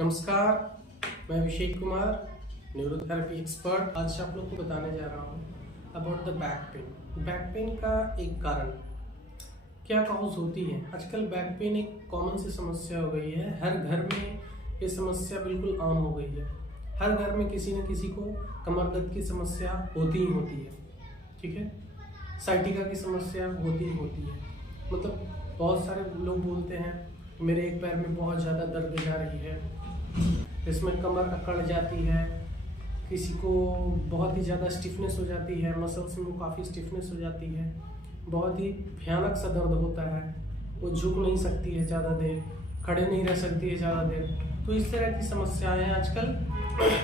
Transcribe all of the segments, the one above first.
नमस्कार, मैं Abhishek Kumar, neurotherapy expert. आज आप लोग को बताने जा रहा हूँ about the back pain. Back pain का एक कारण क्या कॉज होती है। आजकल बैक पेन एक कॉमन सी समस्या हो गई है। हर घर में ये समस्या बिल्कुल आम हो गई है। हर घर में किसी न किसी को कमर दर्द की समस्या होती ही होती है। ठीक है, साइटिका की समस्या होती ही होती है। मतलब बहुत सारे लोग बोलते हैं मेरे एक पैर में बहुत ज़्यादा दर्द जा रही है, इसमें कमर अकड़ जाती है, किसी को बहुत ही ज़्यादा स्टिफनेस हो जाती है, मसल्स में काफ़ी स्टिफनेस हो जाती है, बहुत ही भयानक सा दर्द होता है, वो झुक नहीं सकती है ज़्यादा देर, खड़े नहीं रह सकती है ज़्यादा देर। तो इस तरह की समस्याएं आजकल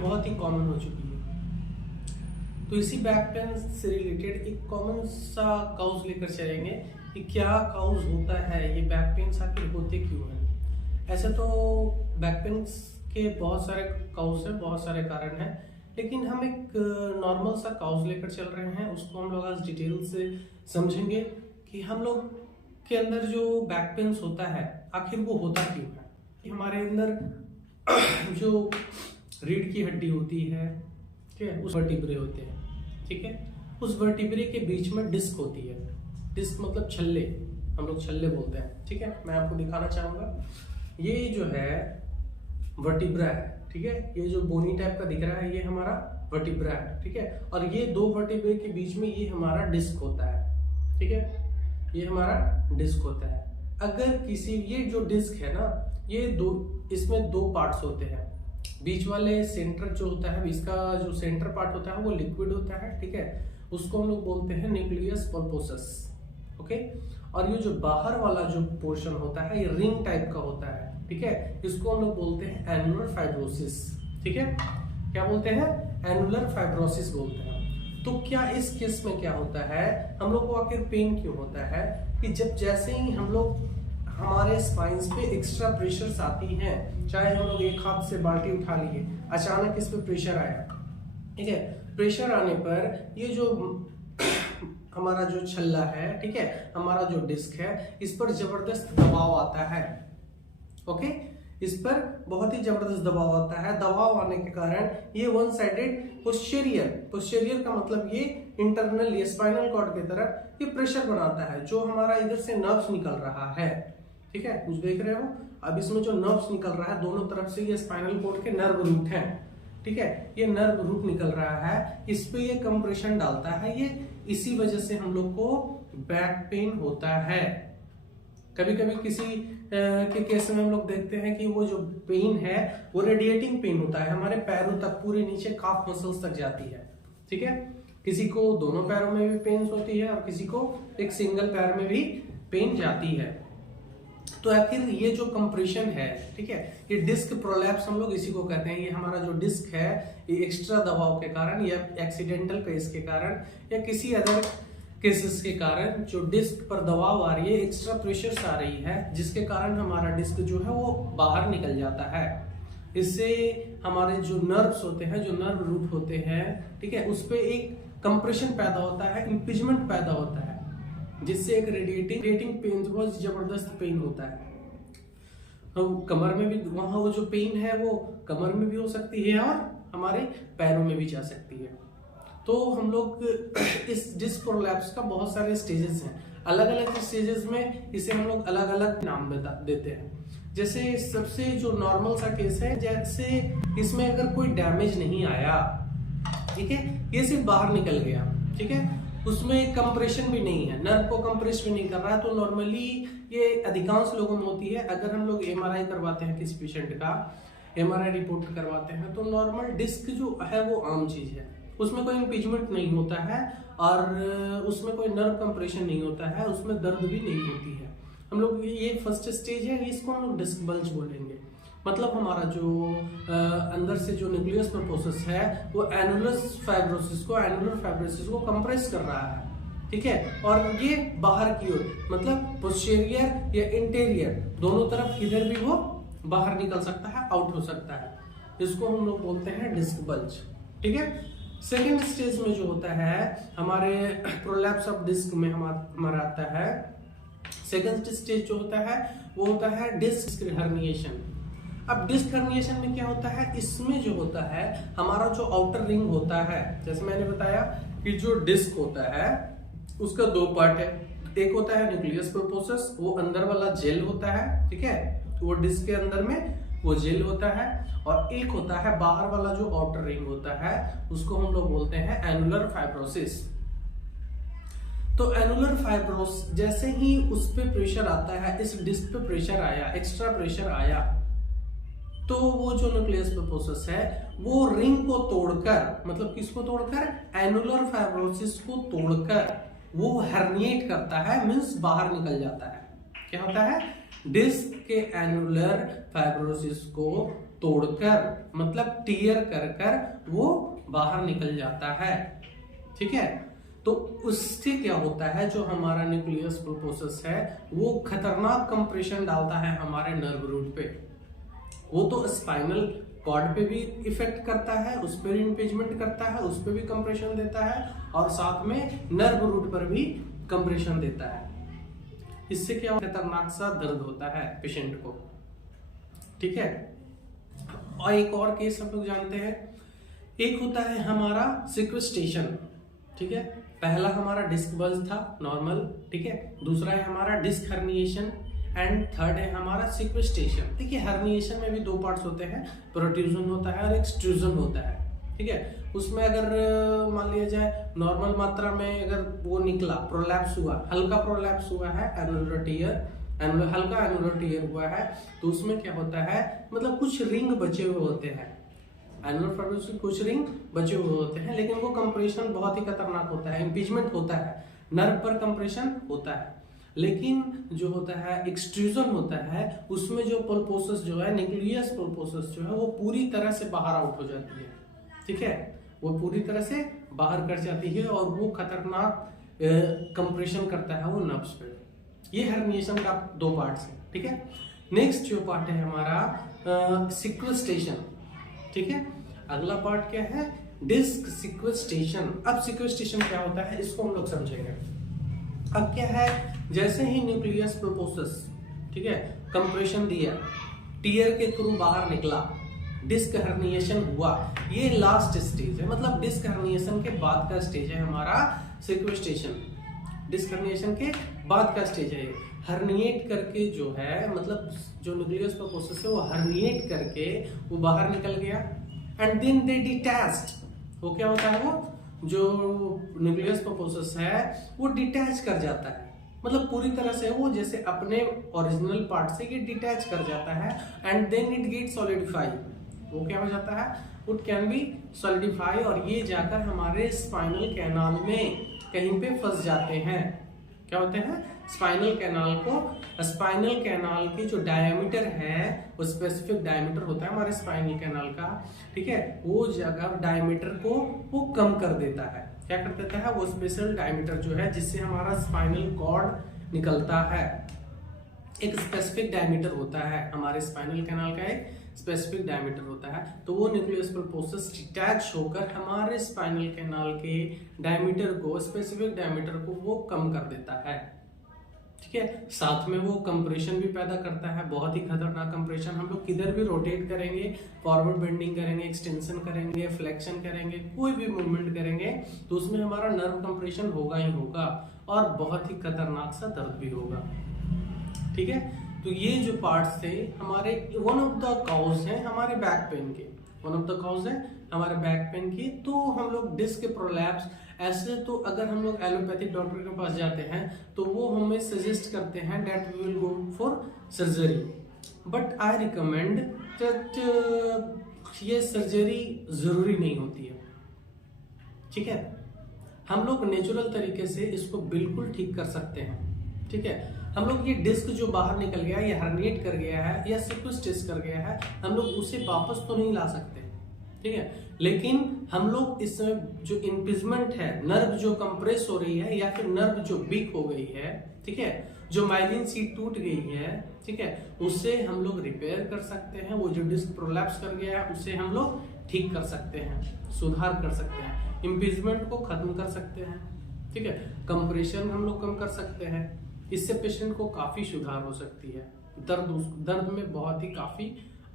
बहुत ही कॉमन हो चुकी है। तो इसी बैक पेन से रिलेटेड एक कॉमन सा काउज लेकर चलेंगे कि क्या काउज होता है, ये बैक पेन आखिर होते क्यों हैं। ऐसे तो बैक पेन के बहुत सारे काउज हैं, बहुत सारे कारण हैं, लेकिन हम एक नॉर्मल सा काउज लेकर चल रहे हैं। उसको हम लोग आज डिटेल से समझेंगे कि हम लोग के अंदर जो बैक पेन होता है आखिर वो होता क्यों है। हमारे अंदर जो रीढ़ की हड्डी होती है, ठीक है, उस वर्टिब्रे होते हैं, ठीक है, उस वर्टिब्रे के बीच में डिस्क होती है। डिस्क मतलब छल्ले, हम लोग छल्ले बोलते हैं। ठीक है, मैं आपको दिखाना चाहूंगा। ये जो है वर्टिब्रा है, ठीक है, ये जो बोनी टाइप का दिख रहा है ये हमारा वर्टिब्रा है, ठीक है, और ये दो वर्टिब्रे के बीच में ये हमारा डिस्क होता है, ठीक है, ये हमारा डिस्क होता है। अगर किसी ये जो डिस्क है ना, ये दो, इसमें दो पार्ट्स होते हैं। बीच वाले सेंटर जो होता है, इसका जो सेंटर पार्ट होता है वो लिक्विड होता है, ठीक है, उसको हम लोग बोलते हैं न्यूक्लियस पल्पोसस, ओके। और ये जो बाहर वाला जो पोर्शन होता है ये रिंग टाइप का होता है, ठीक है, इसको हम लोग बोलते हैं एनुलर फाइब्रोसिस, ठीक है, क्या बोलते हैं, एनुलर फाइब्रोसिस बोलते हैं। तो क्या इस केस में क्या होता है, हम लोग को आखिर पेन क्यों होता है कि जब जैसे ही हम लोग हमारे स्पाइंस पे एक्स्ट्रा प्रेशर्स आती हैं, चाहे हम लोग एक हाथ से बाल्टी उठा लिए, अचानक इस पे प्रेशर आया, ठीक है, प्रेशर आने पर ये जो हमारा जो छल्ला है, ठीक है, हमारा जो डिस्क है, इस पर जबरदस्त दबाव आता है, ओके, इस पर बहुत ही जबरदस्त दबाव आता है। दबाव आने के कारण ये वन साइडेड पोस्टीरियर का मतलब ये इंटरनल, ये स्पाइनल कॉर्ड की तरफ ये प्रेशर बनाता है, जो हमारा इधर से नर्व्स निकल रहा है, ठीक है, कुछ देख रहे हो। अब इसमें जो नर्व्स निकल रहा है दोनों तरफ से, ये स्पाइनल कॉर्ड के नर्व रूट हैं, ठीक है, ये नर्व रूट निकल रहा है, इस पे ये कंप्रेशन डालता है, ये इसी वजह से हम लोग को बैक पेन होता है। कभी कभी किसी के केस में हम लोग देखते हैं कि वो जो पेन है वो रेडिएटिंग पेन होता है, हमारे पैरों तक, पूरे नीचे काफ मसल्स तक जाती है, ठीक है, किसी को दोनों पैरों में भी पेन होती है और किसी को एक सिंगल पैर में भी पेन जाती है। तो आखिर ये जो कंप्रेशन है, ठीक है, ये डिस्क प्रोलैप्स हम लोग इसी को कहते हैं। ये हमारा जो डिस्क है ये एक्स्ट्रा दबाव के कारण या एक्सीडेंटल पेस के कारण या किसी अदर केसेस के कारण जो डिस्क पर दबाव आ रही है, एक्स्ट्रा प्रेशर्स आ रही है, जिसके कारण हमारा डिस्क जो है वो बाहर निकल जाता है। इससे हमारे जो नर्व्स होते हैं, जो नर्व रूट होते हैं, ठीक है, उस पे एक कंप्रेशन पैदा होता है, इंपिजमेंट पैदा होता है, जिससे एक रेडिएटिंग पेन, बहुत जबरदस्त पेन होता है। तो कमर में भी वहां वो जो पेन है वो कमर में भी हो सकती है और हमारे पैरों में भी जा सकती है। तो हम लोग इस डिस्क प्रोलैप्स का बहुत सारे स्टेजेस हैं, अलग अलग स्टेजेस में इसे हम लोग अलग अलग नाम देते हैं। जैसे सबसे जो नॉर्मल सा केस है, जैसे इसमें अगर कोई डैमेज नहीं आया, ठीक है, ये सिर्फ बाहर निकल गया, ठीक है, उसमें कंप्रेशन भी नहीं है, नर्व को कंप्रेस भी नहीं कर रहा है, तो नॉर्मली ये अधिकांश लोगों में होती है। अगर हम लोग एमआरआई करवाते हैं किसी पेशेंट का, एमआरआई रिपोर्ट करवाते हैं, तो नॉर्मल डिस्क जो है वो आम चीज है, उसमें कोई इंपीजमेंट नहीं होता है और उसमें कोई नर्व कंप्रेशन नहीं होता है, उसमें दर्द भी नहीं होती है। हम लोग ये फर्स्ट स्टेज है, इसको हम लोग डिस्क बल्ज बोलेंगे। मतलब हमारा जो अंदर से जो न्यूक्लियस पल्पोसस है वो एनुलर फाइब्रोसिस को कंप्रेस कर रहा है, ठीक है, और ये बाहर की ओर, मतलब पोस्टीरियर या इंटीरियर, दोनों तरफ किधर भी वो बाहर निकल सकता है, आउट हो सकता है। इसको हम लोग बोलते हैं डिस्क बल्ज, ठीक है। सेकेंड स्टेज में जो होता है हमारे प्रोलैप्स ऑफ डिस्क में हमारा आता है, सेकेंड स्टेज जो होता है वो होता है डिस्क हर्निएशन। अब डिस्क हर्निएशन में क्या होता है, इसमें जो होता है हमारा जो आउटर रिंग होता है, जैसे मैंने बताया कि जो डिस्क होता है उसका दो पार्ट है, एक होता है न्यूक्लियस प्रोपोसस, वो अंदर वाला जेल होता है, ठीक है, वो डिस्क के अंदर में वो जेल होता है, और एक होता है बाहर वाला जो आउटर रिंग होता है, उसको हम लोग बोलते हैं एनुलर फाइब्रोसिस। तो एनुलर फाइब्रोस जैसे ही उस पे प्रेशर आता है, इस डिस्क पे प्रेशर आया, एक्स्ट्रा प्रेशर आया, तो वो जो न्यूक्लियस प्रोपोसस है वो रिंग को तोड़कर, मतलब किसको तोड़कर, एनुलर फाइब्रोसिस को तोड़कर वो हर्निएट करता है, मींस बाहर निकल जाता है। क्या होता है, डिस्क के एनुलर फाइब्रोसिस को तोड़कर, मतलब टीयर कर कर वो बाहर निकल जाता है, ठीक है। तो उससे क्या होता है, जो हमारा न्यूक्लियस प्रोपोसस है वो खतरनाक कंप्रेशन डालता है हमारे नर्व रूट पे। वो तो स्पाइनल कॉर्ड पे भी इफेक्ट करता है, उस पर इंपेजमेंट करता है, उस पर भी कंप्रेशन देता है, और साथ में नर्व रूट पर भी कंप्रेशन देता है। इससे क्या खतरनाक सा दर्द होता है पेशेंट को, ठीक है। और एक और केस हम लोग जानते हैं, एक होता है हमारा सिक्वेस्टेशन, ठीक है। पहला हमारा डिस्क बल्ज था नॉर्मल, ठीक है, दूसरा है हमारा डिस्क हर्निएशन, एंड थर्ड है हमारा सिक्वेस्टेशन। देखिए हर्निएशन में भी दो पार्ट्स होते हैं, प्रोट्रूजन होता है और एक्सट्रूजन होता है, ठीक है। उसमें अगर मान लिया जाए नॉर्मल मात्रा में अगर वो निकला, प्रोलैप्स हुआ, हल्का प्रोलैप्स हुआ है, एनुलर टीयर, हल्का एनुलर टीयर हुआ है, तो उसमें क्या होता है, मतलब कुछ रिंग बचे हुए होते हैं, एनुलर फाइब्रोसिस के कुछ रिंग बचे हुए होते हैं, लेकिन वो कंप्रेशन बहुत ही खतरनाक होता है, इंपीचमेंट होता है, नर्व पर कंप्रेशन होता है। लेकिन जो होता है एक्सट्रूजन होता है, उसमें जो पल्पोसस जो है, न्यूक्लियस पल्पोसस जो है वो पूरी तरह से बाहर आउट हो जाती है, ठीक है, वो पूरी तरह से बाहर कर जाती है, और वो खतरनाक कंप्रेशन करता है वो नर्व्स पे। ये हर्निएशन का दो पार्ट्स है, ठीक है। नेक्स्ट जो पार्ट है हमारा सिक्वेस्टेशन, ठीक है। अगला पार्ट क्या है, डिस्क सिक्वेस्टेशन। अब सिक्वेस्टेशन क्या होता है इसको हम लोग समझेंगे। अब क्या है, जैसे ही न्यूक्लियस प्रोपोसस, ठीक है, कंप्रेशन दिया, टीयर के थ्रू बाहर निकला, डिस्क हर्निएशन हुआ, ये लास्ट स्टेज है, मतलब डिस्क हर्निएशन के बाद का स्टेज है हमारा सिक्वेस्टेशन। डिस्क हर्निएशन के बाद का स्टेज है, हर्निएट करके जो है, मतलब जो न्यूक्लियस प्रोपोसस है वो हर्निएट करके वो बाहर निकल गया, एंड देन दे डिटैच्ड। वो क्या होता है, वो जो न्यूक्लियस प्रोपोसस है वो डिटैच कर जाता है, मतलब पूरी तरह से वो जैसे अपने ओरिजिनल पार्ट से ये डिटैच कर जाता है, and then it get solidify. वो क्या हो जाता है, इट कैन बी सॉलिडिफाई, और ये जाकर हमारे स्पाइनल कैनाल में कहीं पे फंस जाते हैं। क्या होते हैं, स्पाइनल कैनाल को, स्पाइनल कैनाल की जो डायमीटर है वो स्पेसिफिक डायमीटर होता है हमारे स्पाइनल कैनाल का, ठीक है, वो जगह डायमीटर को वो कम कर देता है। क्या कर देता है, वो स्पेशल डायमीटर जो है जिससे हमारा स्पाइनल कॉर्ड निकलता है, एक स्पेसिफिक डायमीटर होता है हमारे स्पाइनल कैनाल का, एक स्पेसिफिक डायमीटर होता है, तो वो न्यूक्लियस पल्पोसस डिटैच होकर हमारे स्पाइनल कैनाल के डायमीटर को, स्पेसिफिक डायमीटर को वो कम कर देता है, ठीक है। साथ में वो कंप्रेशन भी पैदा करता है, बहुत ही खतरनाक कंप्रेशन। हम लोग किधर भी रोटेट करेंगे, फॉरवर्ड बेंडिंग करेंगे, एक्सटेंशन करेंगे, फ्लेक्शन करेंगे, कोई भी मूवमेंट करेंगे तो उसमें हमारा नर्व कंप्रेशन होगा ही होगा, और बहुत ही खतरनाक सा दर्द भी होगा, ठीक है। तो ये जो पार्ट्स थे हमारे, वन ऑफ द कॉज है हमारे बैक पेन के, वन ऑफ द कॉज है हमारे बैक पेन की। तो हम लोग डिस्क के प्रोलैप्स, ऐसे तो अगर हम लोग एलोपैथिक डॉक्टर के पास जाते हैं तो वो हमें सजेस्ट करते हैं that we will go for surgery, but I recommend that ये सर्जरी जरूरी नहीं होती है, ठीक है। हम लोग नेचुरल तरीके से इसको बिल्कुल ठीक कर सकते हैं, ठीक है। हम लोग ये डिस्क जो बाहर निकल गया, या हर्निएट कर गया है, या सिक्वेस्टेस कर गया है, हम लोग उसे वापस तो नहीं ला सकते, ठीक है, लेकिन हम लोग इसमें जो इम्पीजमेंट है, नर्व जो कंप्रेस हो रही है, या फिर नर्व जो वीक हो गई है, ठीक है, जो माइलिन शीट टूट गई है, ठीक है, उसे हम लोग रिपेयर कर सकते हैं। वो जो डिस्क प्रोलैप्स कर गया है उसे हम लोग ठीक कर सकते हैं, सुधार कर सकते हैं, इम्पीजमेंट को खत्म कर सकते हैं, ठीक है, कंप्रेशन हम लोग कम कर सकते हैं। इससे पेशेंट को काफी सुधार हो सकती है, दर्द में बहुत ही काफी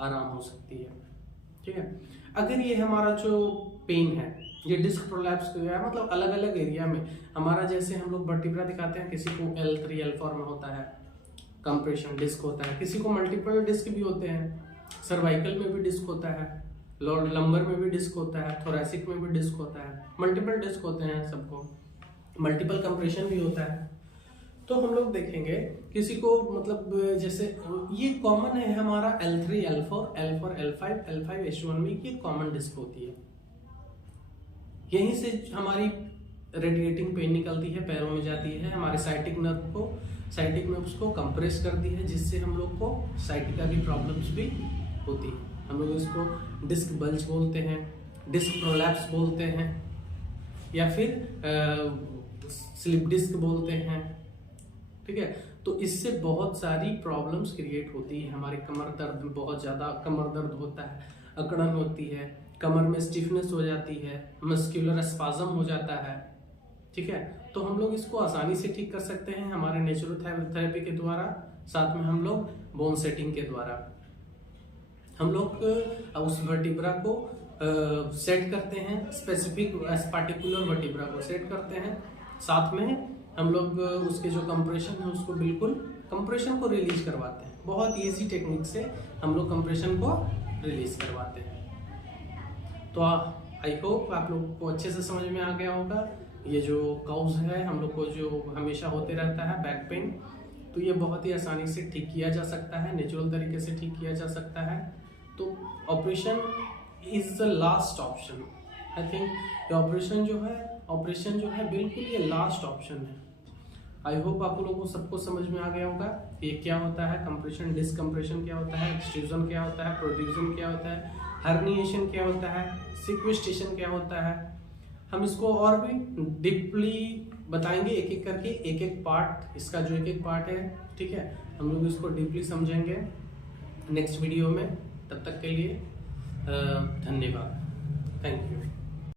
आराम हो सकती है। ठीक है, अगर ये हमारा जो पेन है ये डिस्क प्रोलैप्स हो गया, मतलब अलग अलग एरिया में हमारा, जैसे हम लोग वर्टिब्रा दिखाते हैं, किसी को L3 L4 में होता है कंप्रेशन डिस्क होता है, किसी को मल्टीपल डिस्क भी होते हैं, सर्वाइकल में भी डिस्क होता है, लंबर में भी डिस्क होता है, थोरैसिक में भी डिस्क होता है, मल्टीपल डिस्क होते हैं सबको, मल्टीपल कंप्रेशन भी होता है। तो हम लोग देखेंगे किसी को, मतलब जैसे ये कॉमन है हमारा L3 L4 L4 L5 L5 H1 में ये कॉमन डिस्क होती है। यहीं से हमारी रेडिएटिंग पेन निकलती है, पैरों में जाती है, हमारे साइटिक नर्व्स को कंप्रेस करती है, जिससे हम लोग को साइटिका की प्रॉब्लम्स भी होती है। हम लोग इसको डिस्क बल्ज बोलते हैं, डिस्क प्रोलैप्स बोलते हैं, या फिर स्लिप डिस्क बोलते हैं। ठीक है, तो इससे बहुत सारी प्रॉब्लम्स क्रिएट होती है। हमारे कमर दर्द में बहुत ज़्यादा कमर दर्द होता है, अकड़न होती है, कमर में स्टिफनेस हो जाती है, मस्कुलर स्पाज्म हो जाता है। ठीक है, तो हम लोग इसको आसानी से ठीक कर सकते हैं हमारे नेचुरोपैथी थेरेपी के द्वारा, साथ में हम लोग बोन सेटिंग के द्वारा। हम लोग उस वर्टिब्रा को सेट करते हैं, स्पेसिफिक पार्टिकुलर वर्टिब्रा को सेट करते हैं, साथ में हम लोग उसके जो कंप्रेशन है उसको बिल्कुल कंप्रेशन को रिलीज करवाते हैं। बहुत इजी टेक्निक से हम लोग कंप्रेशन को रिलीज करवाते हैं। तो आई होप आप लोगों को अच्छे से समझ में आ गया होगा। ये जो काउज है हम लोग को जो हमेशा होते रहता है बैक पेन, तो ये बहुत ही आसानी से ठीक किया जा सकता है, नेचुरल तरीके से ठीक किया जा सकता है। तो operation is the last option. I think operation जो है बिल्कुल ये लास्ट ऑप्शन है। आई होप आप लोगों को सबको समझ में आ गया होगा ये क्या होता है कंप्रेशन, डिस्कम्प्रेशन क्या होता है, एक्सट्रूजन क्या होता है, प्रोड्यूजन क्या होता है, हर्निएशन क्या होता है, सिक्वेस्टेशन क्या होता है। हम इसको और भी डीपली बताएंगे एक एक करके, एक एक पार्ट, इसका जो एक एक पार्ट है। ठीक है, हम लोग इसको डीपली समझेंगे नेक्स्ट वीडियो में। तब तक के लिए धन्यवाद, थैंक यू।